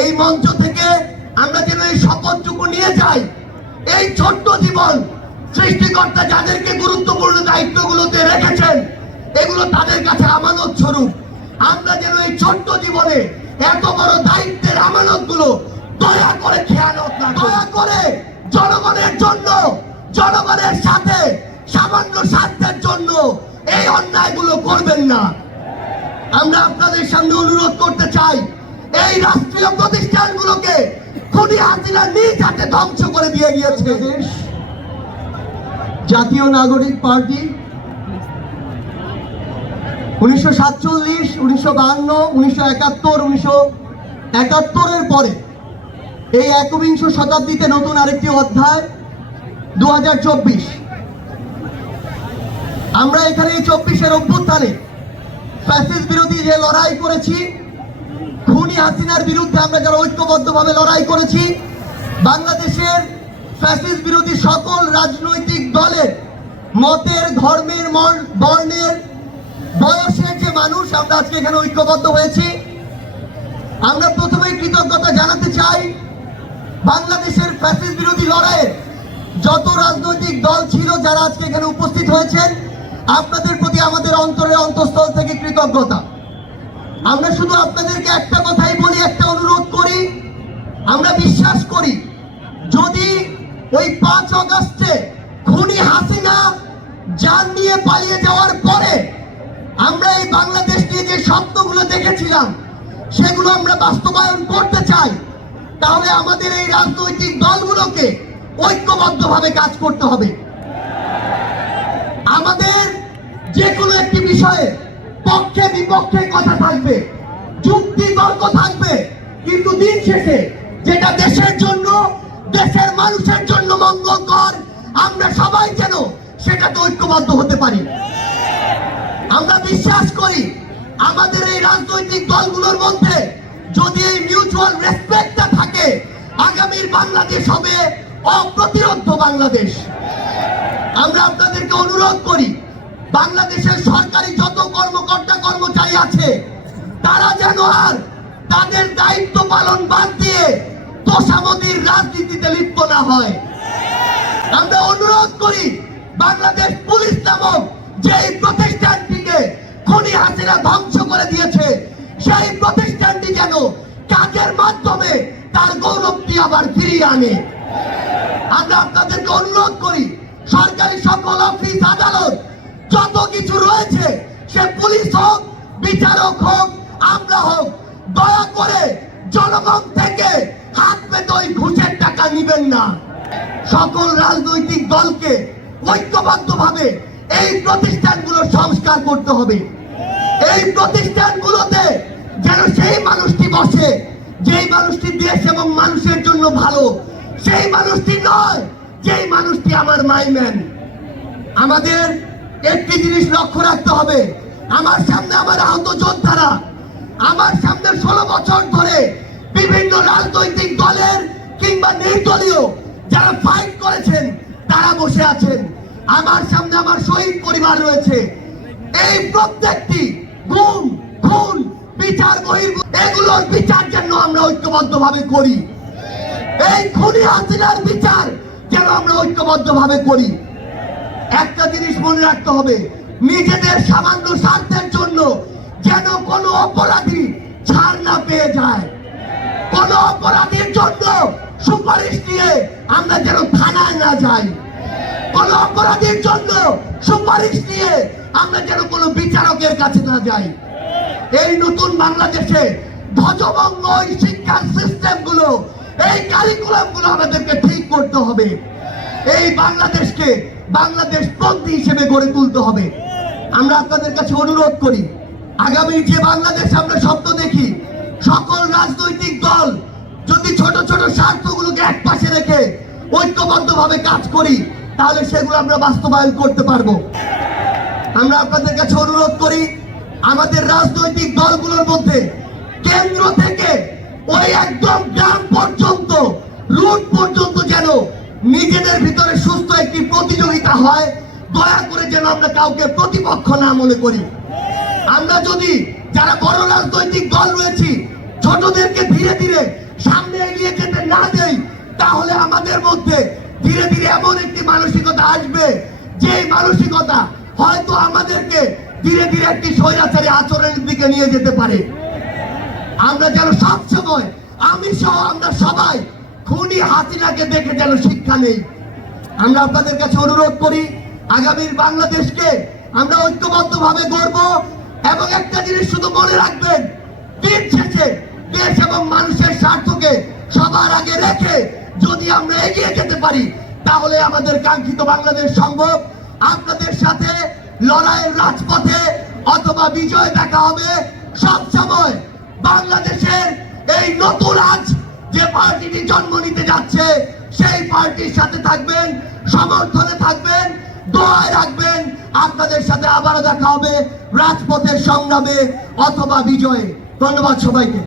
এই মঞ্চ থেকে আমরা যেন এই শপথটুকু নিয়ে যাই এই ছোট্ট জীবন সৃষ্টিকর্তা যাদেরকে গুরুত্বপূর্ণ দায়িত্বগুলোতে রেখেছেন এগুলো তাদের কাছে আমানত স্বরূপ আমরা যেন এই ছোট্ট জীবনে এত বড় দায়িত্বের আমানত গুলো দয়া করে খেয়ালত না দয়া করে জনগণের জন্য জনগণের সাথে সামান্য স্বার্থের জন্য এই অন্যায়গুলো করবেন না আমরা আপনাদের সামনে অনুরোধ করতে চাই এই রাষ্ট্রীয় প্রতিষ্ঠানগুলোকে খুনি হাসিনা নিজ হাতে ধ্বংস করে দিয়ে গিয়েছে জাতীয় নাগরিক পার্টি উনিশশো সাতচল্লিশ উনিশশো বাহান্ন উনিশশো একাত্তর উনিশশো একাত্তরের পরে এই একবিংশ শতাব্দীতে নতুন আরেকটি অধ্যায় দু আমরা এখানে এই চব্বিশের অভ্যুত্থানে ফ্যাসিস বিরোধী যে লড়াই করেছি খুনি হাসিনার বিরুদ্ধে আমরা যারা ঐক্যবদ্ধভাবে লড়াই করেছি বাংলাদেশের ফ্যাসিস বিরোধী সকল রাজনৈতিক দলের মতের ধর্মের মন বর্ণের বয়সের যে মানুষ আমরা আজকে এখানে ঐক্যবদ্ধ হয়েছি আমরা প্রথমে কৃতজ্ঞতা জানাতে চাই বাংলাদেশের ফ্যাসিস বিরোধী লড়াইয়ের যত রাজনৈতিক দল ছিল যারা আজকে এখানে উপস্থিত হয়েছেন আপনাদের প্রতি আমাদের অন্তরের অন্তঃস্থল থেকে কৃতজ্ঞতা আমরা শুধু আপনাদেরকে একটা কথাই বলি একটা অনুরোধ করি আমরা বিশ্বাস করি যদি ওই পাঁচ অগস্টে খুনি হাসিনা যান নিয়ে পালিয়ে যাওয়ার পরে আমরা এই বাংলাদেশ নিয়ে যে স্বপ্নগুলো দেখেছিলাম সেগুলো আমরা বাস্তবায়ন করতে চাই তাহলে আমাদের এই রাজনৈতিক দলগুলোকে ঐক্যবদ্ধভাবে কাজ করতে হবে আমাদের যে কোনো একটি বিষয়ে বিপক্ষে কথা থাকবে যুক্তি তর্ক থাকবে কিন্তু দিন শেষে যেটা দেশের জন্য দেশের মানুষের জন্য মঙ্গলকর আমরা সবাই যেন সেটা ঐক্যবদ্ধ হতে পারি আমরা বিশ্বাস করি আমাদের এই রাজনৈতিক দলগুলোর মধ্যে যদি এই মিউচুয়াল রেসপেক্টটা থাকে আগামীর বাংলাদেশ হবে অপ্রতিরোধ বাংলাদেশ আমরা আপনাদেরকে অনুরোধ করি বাংলাদেশের সরকারি যত কর্মকর্তা জায়গায় আছে তারা যেন আর তাদের দায়িত্ব পালন বাদ দিয়ে তোষামতির রাজনীতিতে লিপ্ত না হয় আমরা অনুরোধ করি বাংলাদেশ পুলিশ নামক যে প্রতিষ্ঠানটিকে খুনি হাসিনা ধ্বংস করে দিয়েছে সেই প্রতিষ্ঠানটি যেন কাজের মাধ্যমে তার গৌরবটি আবার ফিরিয়ে আনে আমরা আপনাদেরকে অনুরোধ করি সরকারি সকল অফিস আদালত যত কিছু রয়েছে সে পুলিশ হোক বিচারক হোক আমরা হোক দয়া করে জনগণ থেকে হাত পেতে ওই ঘুষের টাকা নিবেন না সকল রাজনৈতিক দলকে ঐক্যবদ্ধভাবে এই প্রতিষ্ঠানগুলো সংস্কার করতে হবে এই প্রতিষ্ঠানগুলোতে যেন সেই মানুষটি বসে যেই মানুষটি দেশ এবং মানুষের জন্য ভালো সেই মানুষটি নয় যেই মানুষটি আমার মাইম্যান আমাদের একটি জিনিস লক্ষ্য রাখতে হবে আমার সামনে আমার আহত যোদ্ধারা আমার সামনে ষোলো বছর ধরে বিভিন্ন রাজনৈতিক দলের কিংবা নির্দলীয় যারা ফাইট করেছেন তারা বসে আছেন আমার সামনে আমার শহীদ পরিবার রয়েছে এই প্রত্যেকটি গুম খুন বিচার বহির এগুলোর বিচার যেন আমরা ঐক্যবদ্ধ ভাবে করি এই খুনি হাসিনার বিচার যেন আমরা ঐক্যবদ্ধ ভাবে করি একটা জিনিস মনে রাখতে হবে নিজেদের সামান্য স্বার্থের জন্য যেন কোনো অপরাধী ছাড় না পেয়ে যায় কোনো অপরাধীর জন্য সুপারিশ নিয়ে আমরা যেন থানায় না যাই কোনো অপরাধীর জন্য সুপারিশ নিয়ে আমরা যেন কোনো বিচারকের কাছে না যাই এই নতুন বাংলাদেশে ধ্বজভঙ্গ এই শিক্ষার সিস্টেমগুলো এই কারিকুলামগুলো আমাদেরকে ঠিক করতে হবে এই বাংলাদেশকে বাংলাদেশ পন্থী হিসেবে গড়ে তুলতে হবে আমরা আপনাদের কাছে অনুরোধ করি আগামী যে বাংলাদেশ আমরা স্বপ্ন দেখি সকল রাজনৈতিক দল যদি ছোট ছোট স্বার্থগুলোকে এক পাশে রেখে ঐক্যবদ্ধভাবে কাজ করি তাহলে সেগুলো আমরা বাস্তবায়ন করতে পারবো আমরা আপনাদের কাছে অনুরোধ করি আমাদের রাজনৈতিক দলগুলোর মধ্যে কেন্দ্র থেকে ওই একদম গ্রাম পর্যন্ত রুট পর্যন্ত যেন নিজেদের ভিতরে সুস্থ একটি প্রতিযোগিতা হয় দয়া করে যেন আমরা কাউকে প্রতিপক্ষ না মনে করি আমরা যদি যারা বড় রাজনৈতিক দল রয়েছি ছোটদেরকে ধীরে ধীরে সামনে এগিয়ে যেতে না দেই তাহলে আমাদের মধ্যে ধীরে ধীরে এমন একটি মানসিকতা আসবে যে মানসিকতা হয়তো আমাদেরকে ধীরে ধীরে একটি স্বৈরাচারী আচরণের দিকে নিয়ে যেতে পারে আমরা যেন সবসময় আমি সহ আমরা সবাই খুনি হাসিনাকে দেখে যেন শিক্ষা নেই আমরা আপনাদের কাছে অনুরোধ করি আগামীর বাংলাদেশকে আমরা ঐক্যবদ্ধ ভাবে গড়ব এবং একটা জিনিস শুধু মনে রাখবেন দিন শেষে দেশ এবং মানুষের স্বার্থকে সবার আগে রেখে যদি আমরা এগিয়ে যেতে পারি তাহলে আমাদের কাঙ্ক্ষিত বাংলাদেশ সম্ভব আপনাদের সাথে লড়াইয়ের রাজপথে অথবা বিজয় দেখা হবে সব সময় বাংলাদেশের এই নতুন আজ যে পার্টিটি জন্ম নিতে যাচ্ছে সেই পার্টির সাথে থাকবেন সমর্থনে থাকবেন দোয়া রাখবেন আপনাদের সাথে আবারও দেখা হবে রাজপথের সংগ্রামে অথবা বিজয়ে ধন্যবাদ সবাইকে